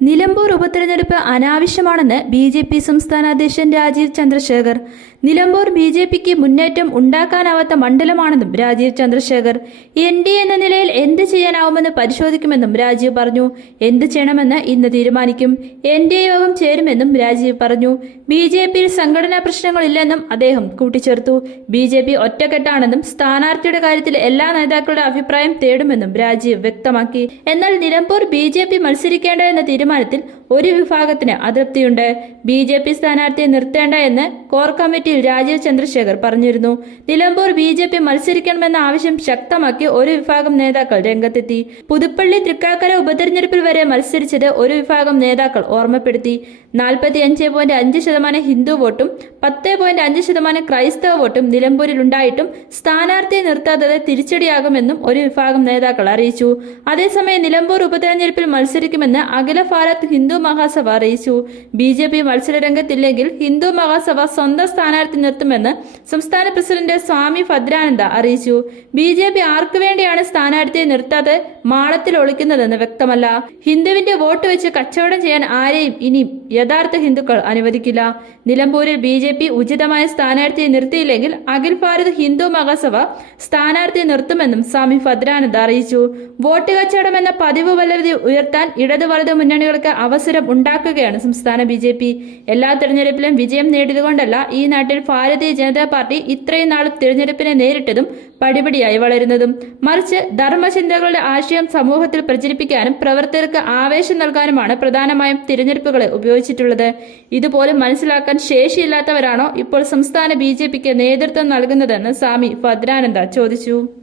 നിലമ്പൂർ ഉപതെരഞ്ഞെടുപ്പ് അനാവശ്യമാണെന്ന് B J P സംസ്ഥാന അധ്യക്ഷൻ രാജീവ് ചന്ദ്രശേഖർ. നിലമ്പൂർ ബി ജെ പിക്ക് മുന്നേറ്റം ഉണ്ടാക്കാനാവാത്ത മണ്ഡലമാണെന്നും രാജീവ് ചന്ദ്രശേഖർ. എൻ ഡി എന്ന നിലയിൽ എന്ത് ചെയ്യാനാവുമെന്ന് പരിശോധിക്കുമെന്നും രാജീവ് പറഞ്ഞു. എന്ത് ചെയ്യണമെന്ന് ഇന്ന് തീരുമാനിക്കും. എൻ ഡി എ യോഗം ചേരുമെന്നും രാജീവ് പറഞ്ഞു. ബി ജെ പിയിൽ സംഘടനാ പ്രശ്നങ്ങളില്ലെന്നും അദ്ദേഹം കൂട്ടിച്ചേർത്തു. ബി ജെ പി ഒറ്റക്കെട്ടാണെന്നും സ്ഥാനാർത്ഥിയുടെ കാര്യത്തിൽ എല്ലാ നേതാക്കളുടെ അഭിപ്രായം തേടുമെന്നും രാജീവ് വ്യക്തമാക്കി. എന്നാൽ നിലമ്പൂർ ബി ജെ പി മത്സരിക്കേണ്ട എന്ന തീരുമാനത്തിൽ ഒരു വിഭാഗത്തിന് അതൃപ്തിയുണ്ട്. ബി ജെ പി സ്ഥാനാർത്ഥിയെ നിർത്തേണ്ട എന്ന് കോർ കമ്മിറ്റിയിൽ രാജീവ് ചന്ദ്രശേഖർ പറഞ്ഞിരുന്നു. നിലമ്പൂർ ബി ജെ പി മത്സരിക്കണമെന്ന ആവശ്യം ശക്തമാക്കി ഒരു വിഭാഗം നേതാക്കൾ രംഗത്തെത്തി. പുതുപ്പള്ളി തൃക്കാക്കര ഉപതെരഞ്ഞെടുപ്പിൽ വരെ മത്സരിച്ചത് ഒരു വിഭാഗം നേതാക്കൾ ഓർമ്മപ്പെടുത്തി. നാൽപ്പത്തി അഞ്ച് പോയിന്റ് അഞ്ച് ശതമാനം ഹിന്ദു വോട്ടും പത്ത് പോയിന്റ് അഞ്ച് ശതമാനം ക്രൈസ്തവ വോട്ടും നിലമ്പൂരിൽ ഉണ്ടായിട്ടും സ്ഥാനാർത്ഥിയെ നിർത്താത്തത് തിരിച്ചടിയാകുമെന്നും ഒരു വിഭാഗം നേതാക്കൾ അറിയിച്ചു. അതേസമയം നിലമ്പൂർ ഉപതെരഞ്ഞെടുപ്പിൽ മത്സരിക്കുമെന്ന് അഖില ഭാരത് ഹിന്ദു മഹാസഭ അറിയിച്ചു. ബി ജെ പി മത്സരരംഗത്തില്ലെങ്കിൽ ഹിന്ദു മഹാസഭ സ്വന്തം സ്ഥാനാർത്ഥി നിർത്തുമെന്ന് സംസ്ഥാന പ്രസിഡന്റ് സ്വാമി ഭദ്രാനന്ദ അറിയിച്ചു. ബി ജെ പി ആർക്കു സ്ഥാനാർത്ഥിയെ നിർത്താതെ മാളത്തിൽ ഒളിക്കുന്നതെന്ന് വ്യക്തമല്ല. ഹിന്ദുവിന്റെ വോട്ട് വെച്ച് കച്ചവടം ചെയ്യാൻ ആരെയും ഇനി യഥാർത്ഥ ഹിന്ദുക്കൾ അനുവദിക്കില്ല. നിലമ്പൂരിൽ ബി ജെ പി ഉചിതമായ സ്ഥാനാർത്ഥിയെ നിർത്തിയില്ലെങ്കിൽ അഖിൽ ഭാരത് ഹിന്ദു മഹാസഭ സ്ഥാനാർത്ഥിയെ നിർത്തുമെന്നും സ്വാമി ഭദ്രാനന്ദ അറിയിച്ചു. വോട്ട് കച്ചവടം എന്ന പതിവ് വല്ലതി ഉയർത്താൻ ഇടതു വലത് മുന്നണികൾക്ക് അവസരം ഉണ്ടാക്കുകയാണ് സംസ്ഥാന ബി ജെ പി. എല്ലാ തെരഞ്ഞെടുപ്പിലും വിജയം നേടിയതുകൊണ്ടല്ല ഈ നാട്ടിൽ ഭാരതീയ ജനതാ പാർട്ടി ഇത്രയും നാളും തിരഞ്ഞെടുപ്പിനെ നേരിട്ടതും പടിപടിയായി വളരുന്നതും. മറിച്ച് ധർമ്മചിന്തകളുടെ ആശയം സമൂഹത്തിൽ പ്രചരിപ്പിക്കാനും പ്രവർത്തകർക്ക് ആവേശം നൽകാനുമാണ് പ്രധാനമായും തിരഞ്ഞെടുപ്പുകളെ ഉപയോഗിച്ചിട്ടുള്ളത്. ഇതുപോലെ മനസ്സിലാക്കാൻ ശേഷിയില്ലാത്തവരാണോ ഇപ്പോൾ സംസ്ഥാന ബി നേതൃത്വം നൽകുന്നതെന്ന് സ്വാമി ഭദ്രാനന്ദ ചോദിച്ചു.